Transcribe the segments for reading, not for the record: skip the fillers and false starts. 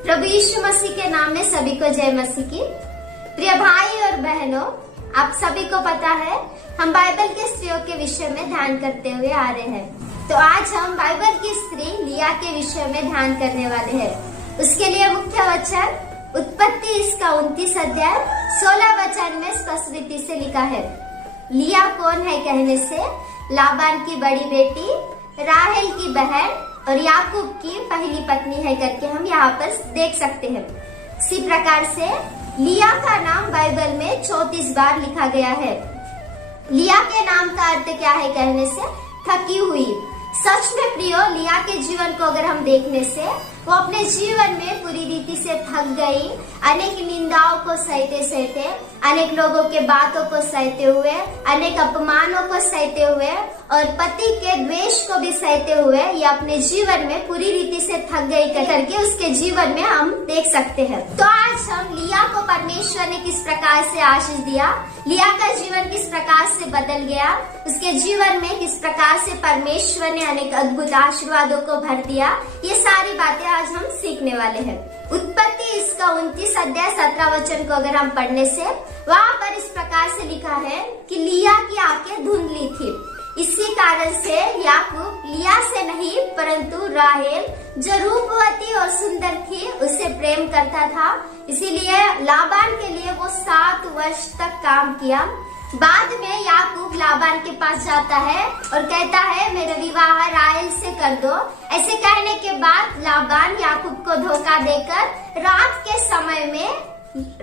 प्रभु यीशु मसीह के नाम में सभी को जय मसीह की। प्रिय भाई और बहनों, आप सभी को पता है हम बाइबल के स्त्रियों के विषय में ध्यान करते हुए आ रहे हैं। तो आज हम बाइबल की स्त्री लिया के विषय में ध्यान करने वाले हैं। उसके लिए मुख्य वचन उत्पत्ति इसका 29 अध्याय 16 वचन में स्पष्ट रीति से लिखा है। लिया कौन है कहने से लाबान की बड़ी बेटी, राहेल की बहन और याकूब की पहली पत्नी है करके हम यहाँ पर देख सकते हैं। इसी प्रकार से लिया का नाम बाइबल में 34 बार लिखा गया है। लिया के नाम का अर्थ क्या है कहने से थकी हुई। सच में प्रियो, लिया के जीवन को अगर हम देखने से वो अपने जीवन में पूरी रीति से थक गई। अनेक निंदाओं को सहते सहते, अनेक लोगों के बातों को सहते हुए, अनेक अपमानों को सहते हुए और पति के द्वेष को भी सहते हुए ये अपने जीवन में पूरी रीति से थक गई करके उसके जीवन में हम देख सकते हैं। तो आज हम लिया को परमेश्वर ने किस प्रकार से आशीष दिया, लिया का जीवन किस प्रकार से बदल गया, उसके जीवन में किस प्रकार से परमेश्वर ने अनेक अद्भुत आशीर्वादों को भर दिया, ये सारी बातें आज हम सीखने वाले हैं। उत्पत्ति इसका 29 अध्याय 17 वचन को अगर हम पढ़ने से वहाँ पर इस प्रकार से लिखा है कि लिया की आंखें धुंधली थी। इसी कारण से याकूब लिया से नहीं परंतु राहेल जो रूपवती और सुंदर थी उससे प्रेम करता था। इसीलिए लाबान के लिए वो 7 वर्ष तक काम किया। बाद में याकूब लाबान के पास जाता है और कहता है मेरा विवाह राहेल से कर दो। ऐसे कहने के बाद लाबान याकूब को धोखा देकर रात के समय में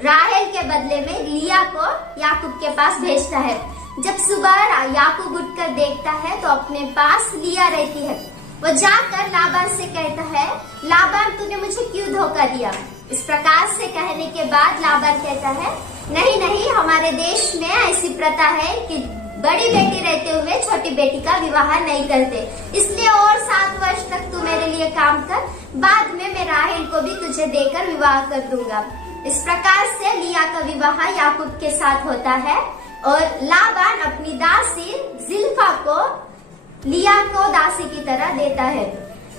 राहेल के बदले में लिया को याकूब के पास भेजता है। जब सुबह याकूब उठकर देखता है तो अपने पास लिया रहती है। वो जाकर लाबान से कहता है, लाबान तूने मुझे क्यों धोखा दिया। इस प्रकार से कहने के बाद लाबान कहता है, नहीं नहीं, हमारे देश में ऐसी प्रथा है कि बड़ी बेटी रहते हुए छोटी बेटी का विवाह नहीं करते, इसलिए और 7 वर्ष तक तू मेरे लिए काम कर, बाद में मैं राहेल को भी तुझे देकर विवाह कर दूंगा। इस प्रकार से लिया का विवाह याकूब के साथ होता है और लाबान अपनी दासी जिल्फा को लिया को दासी की तरह देता है।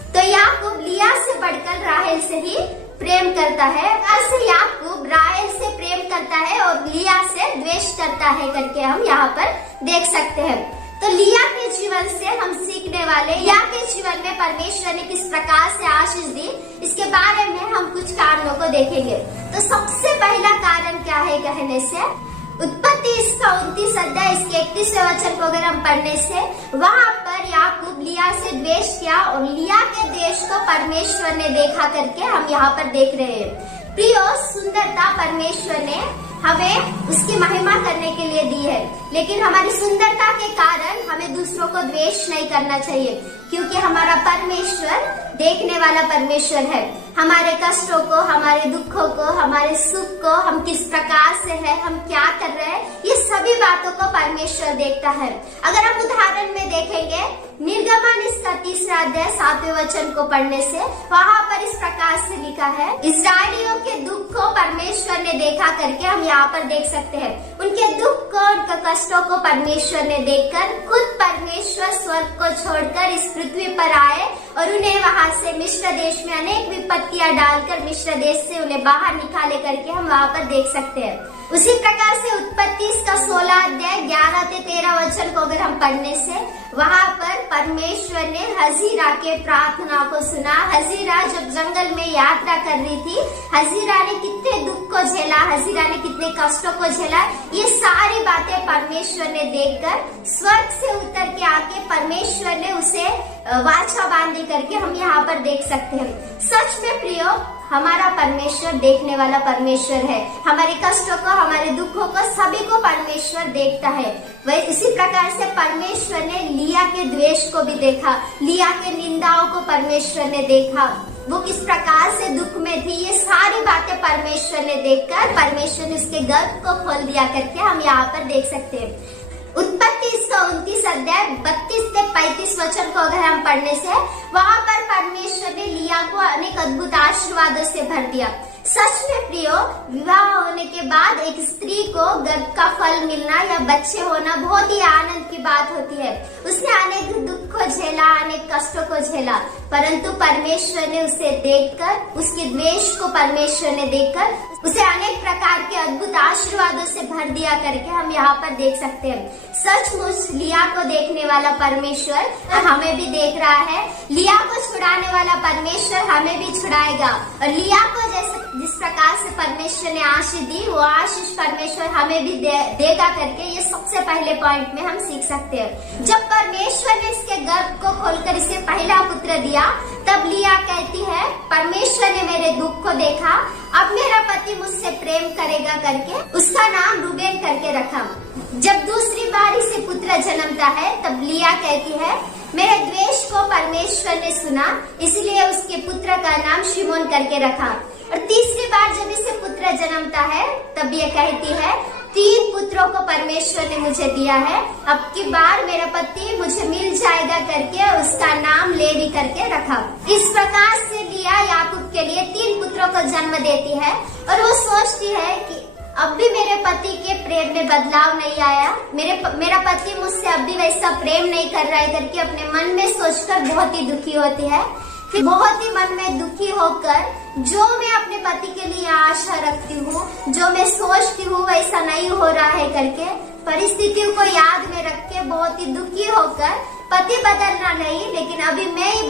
तो याकूब लिया से बढ़कर राहेल से ही प्रेम करता है। ऐसे याकूब राहेल से प्रेम करता है और लिया से द्वेष करता है करके हम यहाँ पर देख सकते हैं। तो लिया के जीवन से हम सीखने वाले, लिया के जीवन में परमेश्वर ने किस प्रकार से आशीष दी, इसके बारे में हम कुछ कारणों को देखेंगे। तो सबसे पहला कारण क्या है कहने से उत्पत्ति इसका 29 अध्याय इसके 31वें वचन को अगर हम पढ़ने से वहाँ पर याकूब लिया से द्वेष किया और लिया के द्वेष को परमेश्वर ने देखा करके हम यहाँ पर देख रहे हैं। प्रियो, सुंदरता परमेश्वर ने हमें उसकी महिमा करने के लिए दी है, लेकिन हमारी सुंदरता के कारण हमें दूसरों को द्वेष नहीं करना चाहिए, क्योंकि हमारा परमेश्वर देखने वाला परमेश्वर है। हमारे कष्टों को, हमारे दुखों को, हमारे सुख को, हम किस प्रकार से है, हम क्या कर रहे हैं, ये सभी बातों को परमेश्वर देखता है। अगर हम उदाहरण में देखेंगे निर्गमन इसका 3रा अध्याय 7वें वचन को पढ़ने से वहाँ पर इस प्रकार से लिखा है, इस्राएलियों के दुख को परमेश्वर ने देखा करके हम यहाँ पर देख सकते हैं। उनके दुख को, उनके कष्टों को परमेश्वर ने देखकर खुद परमेश्वर स्वर्ग को छोड़कर इस पृथ्वी पर आए और उन्हें वहाँ से मिस्र देश में अनेक विपत्तियां डालकर मिस्र देश से उन्हें बाहर निकाले करके हम वहाँ पर देख सकते हैं। उसी प्रकार से उत्पत्ति इसका 16 अध्याय 11 से 13 वचन को अगर हम पढ़ने से वहाँ पर परमेश्वर ने हजीरा के प्रार्थना को सुना। हजीरा जब जंगल में यात्रा कर रही थी, हजीरा ने कितने दुख को झेला, हजीरा ने कितने कष्टों को झेला, ये सारी बातें परमेश्वर ने देखकर स्वर्ग से उतर के आके परमेश्वर ने उसे वाचा बांधी करके हम यहाँ पर देख सकते हैं। सच में प्रियो, हमारा परमेश्वर देखने वाला परमेश्वर है। हमारे कष्टों को, हमारे दुखों को, सभी को परमेश्वर देखता है। वही इसी प्रकार से परमेश्वर ने लिया के द्वेष को भी देखा, लिया के निंदाओं को परमेश्वर ने देखा, वो किस प्रकार से दुख में थी, ये सारी बातें परमेश्वर ने देखकर परमेश्वर ने उसके गर्भ को खोल दिया करके हम यहाँ पर देख सकते हैं। उत्पत्ति इसका 29 अध्याय 32 से 35 वचन को अगर हम पढ़ने से वहाँ पर परमेश्वर ने लिया को अनेक अद्भुत आशीर्वादों से भर दिया। सच में प्रियो, विवाह होने के बाद एक स्त्री को गर्भ का फल मिलना या बच्चे होना बहुत ही आनंद की बात होती है। उसने अनेक दुख को झेला, अनेक कष्टों को झेला, परंतु परमेश्वर ने उसे देखकर, उसके द्वेष को परमेश्वर ने देखकर उसे अनेक प्रकार के अद्भुत आशीर्वादों से भर दिया करके हम यहाँ पर देख सकते हैं। सचमुच लिया को देखने वाला परमेश्वर हमें भी देख रहा है। लिया को छुड़ाने वाला परमेश्वर हमें भी छुड़ाएगा, और लिया को जिस प्रकार से परमेश्वर ने आशीष दी, वो आशीष परमेश्वर हमें भी देगा करके ये सबसे पहले पॉइंट में हम सीख सकते हैं। जब परमेश्वर ने इसके गर्भ को खोलकर इसे पहला पुत्र दिया, तब लिया कहती है, परमेश्वर ने मेरे दुख को देखा, अब मेरा पति मुझसे प्रेम करेगा करके उसका नाम रूबेन करके रखा। जब दूसरी बार इसे पुत्र जन्मता है, तब लिया कहती है, मेरे द्वेष को परमेश्वर ने सुना, इसलिए उसके पुत्र का नाम शिमोन करके रखा। और तीसरी बार जब इसे पुत्र जन्मता है, तब ये कहती है, 3 पुत्रों को परमेश्वर ने मुझे दिया है, अब की बार मेरा पति मुझे मिल जाएगा करके उसका नाम लेवी करके रखा। इस प्रकार से लिया याकूब के लिए 3 पुत्रों को जन्म देती है, और वो सोचती है कि अब भी मेरे पति के प्रेम में बदलाव नहीं आया, मेरा पति मुझसे अब भी वैसा प्रेम नहीं कर रहा है करके अपने मन में सोचकर बहुत ही दुखी होती है। फिर बहुत ही मन में दुखी होकर, जो मैं अपने पति के लिए आशा रखती हूँ, जो मैं सोचती हूँ वैसा नहीं हो रहा है करके, परिस्थितियों को याद में रख के बहुत ही दुखी होकर, पति बदलना नहीं लेकिन अभी मैं ही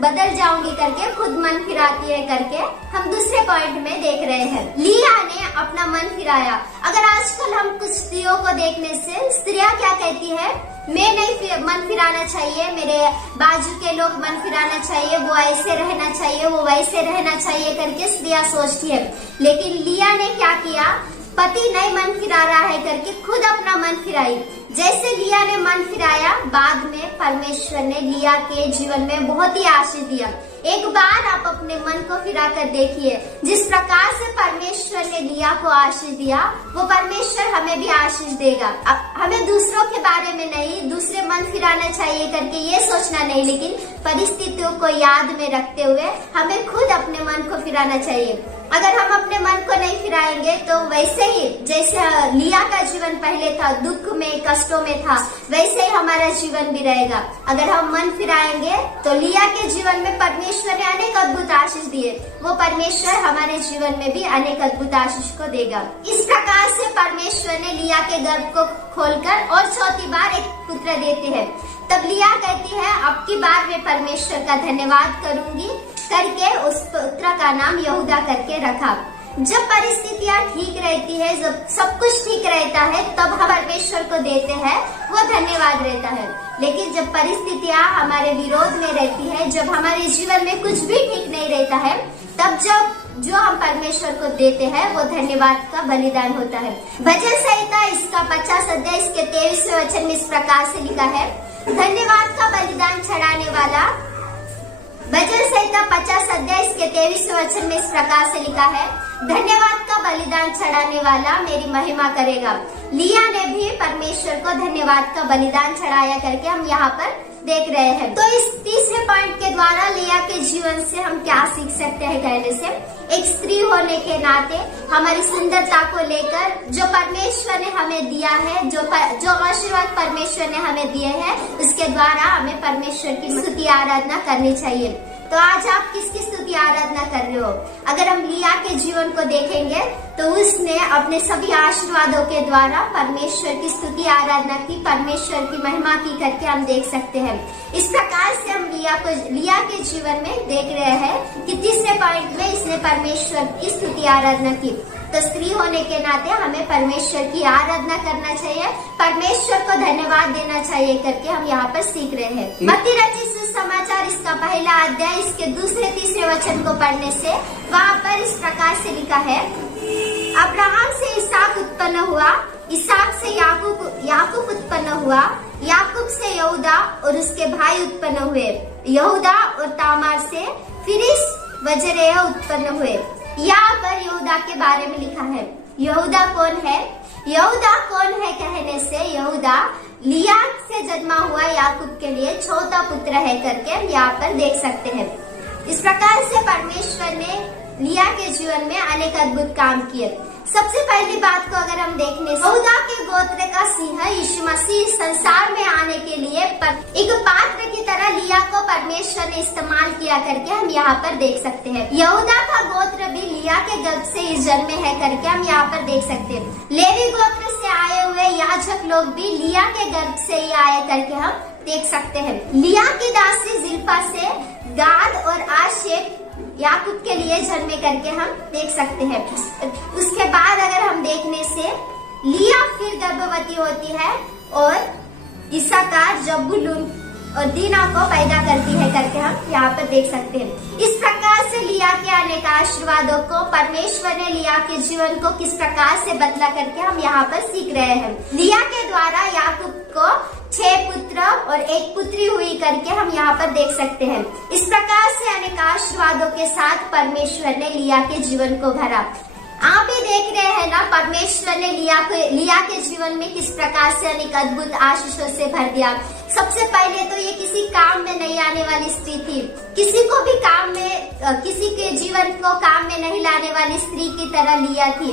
बदल जाऊंगी करके खुद मन फिराती है करके हम दूसरे पॉइंट में देख रहे हैं। लिया ने अपना मन फिराया। अगर आजकल हम कुछ स्त्रियों को देखने से, स्त्रियां क्या कहती है, मैं नहीं मन फिराना चाहिए, मेरे बाजू के लोग मन फिराना चाहिए, वो ऐसे रहना चाहिए, वो वैसे रहना चाहिए करके स्त्रियां सोचती है। लेकिन लिया ने क्या किया, पति नहीं मन फिरा रहा है करके खुद अपना मन फिराई। जैसे लिया ने मन फिराया, बाद में परमेश्वर ने लिया के जीवन में बहुत ही आशीष दिया। एक बार आप अपने मन को फिरा कर देखिए, जिस प्रकार से परमेश्वर ने लिया को आशीष दिया, वो परमेश्वर हमें भी आशीष देगा। हमें दूसरों के बारे में नहीं, दूसरे मन फिराना चाहिए करके ये सोचना नहीं, लेकिन परिस्थितियों को याद में रखते हुए हमें खुद अपने मन को फिराना चाहिए। अगर हम अपने मन को नहीं फिराएंगे तो वैसे ही जैसे लिया का जीवन पहले था, दुख में कष्टों में था, वैसे ही हमारा जीवन भी रहेगा। अगर हम मन फिराएंगे तो लिया के जीवन में परमेश्वर ने अनेक अद्भुत आशीष दिए, वो परमेश्वर हमारे जीवन में भी अनेक अद्भुत आशीष को देगा। इस प्रकार से परमेश्वर ने लिया के गर्भ को खोलकर और चौथी बार एक पुत्र देते हैं। तब लिया कहती है, अब की बार मैं परमेश्वर का धन्यवाद करूंगी करके उस पुत्र का नाम यहूदा करके रखा। जब परिस्थितियां ठीक रहती है, जब सब कुछ ठीक रहता है, तब हम परमेश्वर को देते हैं, वो धन्यवाद रहता है। लेकिन जब परिस्थितियां हमारे विरोध में रहती है, जब हमारे जीवन में कुछ भी ठीक नहीं रहता है, तब जो हम परमेश्वर को देते हैं वो धन्यवाद का बलिदान होता है। भजन संहिता इसका 50 अध्याय इसके 23वें वचन में इस प्रकार से लिखा है, धन्यवाद का बलिदान चढ़ाने वाला। भजन संहिता 50 अध्याय इसके 23वें वचन में इस प्रकार से लिखा है, धन्यवाद का बलिदान चढ़ाने वाला मेरी महिमा करेगा। लिया ने भी परमेश्वर को धन्यवाद का बलिदान चढ़ाया करके हम यहाँ पर देख रहे हैं। तो इस तीसरे पॉइंट के द्वारा लिया के जीवन से हम क्या सीख सकते हैं कहने से, एक स्त्री होने के नाते हमारी सुंदरता को लेकर जो परमेश्वर ने हमें दिया है, जो आशीर्वाद परमेश्वर ने हमें दिए हैं, उसके द्वारा हमें परमेश्वर की स्तुति आराधना करनी चाहिए। तो आज आप किसकी स्तुति आराधना कर रहे हो? अगर हम लिया के जीवन को देखेंगे तो उसने अपने सभी आशीर्वादों के द्वारा परमेश्वर की स्तुति आराधना की, परमेश्वर की महिमा की करके हम देख सकते हैं। इस प्रकार से हम लिया के जीवन में देख रहे हैं कि तीसरे पॉइंट में इसने परमेश्वर की स्तुति आराधना की। तो स्त्री होने के नाते हमें परमेश्वर की आराधना करना चाहिए, परमेश्वर को धन्यवाद देना चाहिए करके हम यहाँ पर सीख रहे हैं। मत्ती रचित सुसमाचार इसका पहला अध्याय इसके 2-3 वचन को पढ़ने से वहाँ पर इस प्रकार से लिखा है, अब्राहम से इसहाक उत्पन्न हुआ, इसहाक से याकूब उत्पन्न हुआ, याकूब से यहूदा और उसके भाई उत्पन्न हुए, यहूदा और तामार से फिरिस वजरेह उत्पन्न हुए। यहाँ पर यहूदा के बारे में लिखा है। यहूदा कौन है? यहूदा कौन है कहने से यहूदा लिया से जन्मा हुआ याकूब के लिए चौथा पुत्र है करके हम यहाँ पर देख सकते हैं। इस प्रकार से परमेश्वर ने लिया के जीवन में अनेक अद्भुत काम किए। सबसे पहली बात को अगर हम देखने, यहूदा के गोत्र का सिंह यीशु मसीह संसार में आने के लिए एक पात्र की तरह लिया को परमेश्वर ने इस्तेमाल किया करके हम यहाँ पर देख सकते हैं। यहूदा का गोत्र भी लिया के गर्भ से इस जन्मे है करके हम यहाँ पर देख सकते हैं। लेवी गोत्र से आए हुए याजक लोग भी लिया के गर्भ से ही आए करके हम देख सकते हैं। लिया की दासी जिल्पा से गाद और आशेर याकूब के लिए जन्मे करके हम देख सकते हैं। उसके बाद अगर हम देखने से लिया फिर गर्भवती होती है और इसाकार जबूलून और दीना को पैदा करती है करके हम यहाँ पर देख सकते हैं। इस प्रकार से लिया के अनेक आशीर्वादों को परमेश्वर ने लिया के जीवन को किस प्रकार से बदला करके हम यहाँ पर सीख रहे हैं। लिया के द्वारा याकूब को 6 पुत्र और 1 पुत्री हुई करके हम यहाँ पर देख सकते हैं। इस प्रकार से अनेक आशीर्वादों के साथ परमेश्वर ने लिया के जीवन को भरा। आप भी देख रहे हैं ना, परमेश्वर ने लिया के जीवन में किस प्रकार से अनेक अद्भुत आशीषों से भर दिया। सबसे पहले तो ये किसी काम में नहीं आने वाली स्त्री थी, किसी को भी काम में, किसी के जीवन को काम में नहीं लाने वाली स्त्री की तरह लिया थी।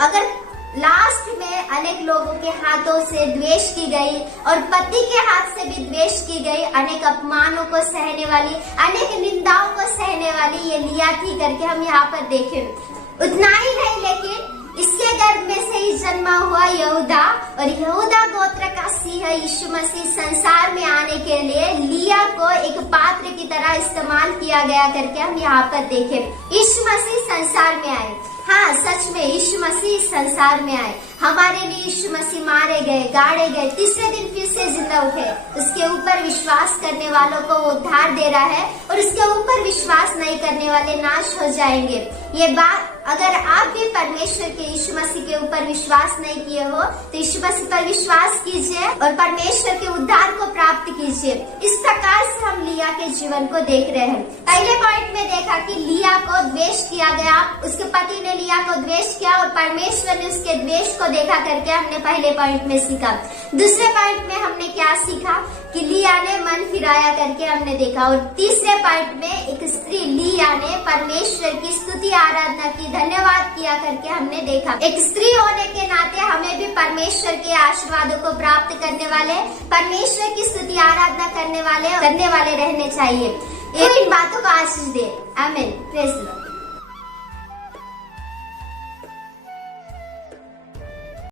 अगर लास्ट में अनेक लोगों के हाथों से द्वेष की गई और पति के हाथ से भी द्वेष की गई, अनेक अपमानों को सहने वाली, अनेक निंदाओं को सहने वाली ये लिया थी करके हम यहाँ पर देखें। उतना ही नहीं, लेकिन इसके गर्भ में से ही जन्मा हुआ यहूदा और यहूदा गोत्र का सिंह यीशु मसीह संसार में आने के लिए लिया को एक पात्र की तरह इस्तेमाल किया गया करके हम यहाँ पर देखें। यीशु मसीह संसार में आए, हाँ सच में यीशु मसीह संसार में आए। हमारे लिए यीशु मसीह मारे गए, गाड़े गए, तीसरे दिन फिर से जिंदा उठे। उसके ऊपर विश्वास करने वालों को वो उद्धार दे रहा है और उसके ऊपर विश्वास नहीं करने वाले नाश हो जाएंगे। ये बात अगर आप भी परमेश्वर के यीशु मसीह के ऊपर विश्वास नहीं किए हो तो यीशु मसीह पर विश्वास कीजिए और परमेश्वर के उद्धार को प्राप्त कीजिए। इस प्रकार से हम लिया के जीवन को देख रहे हैं। पहले पॉइंट में देखा कि लिया को द्वेष किया गया, उसके पति ने लिया को द्वेष किया और परमेश्वर ने उसके द्वेष को देखा करके हमने पहले पॉइंट में सीखा। दूसरे पॉइंट में हमने क्या सीखा कि लिया ने मन फिराया करके हमने देखा। और तीसरे पॉइंट में एक स्त्री लिया ने परमेश्वर की स्तुति आराधना की, धन्यवाद किया करके हमने देखा। एक स्त्री होने के नाते हमें भी परमेश्वर के आशीर्वादों को प्राप्त करने वाले, परमेश्वर की स्तुति आराधना करने वाले रहने चाहिए। इन बातों को आशीष दे। आमीन। Praise the Lord.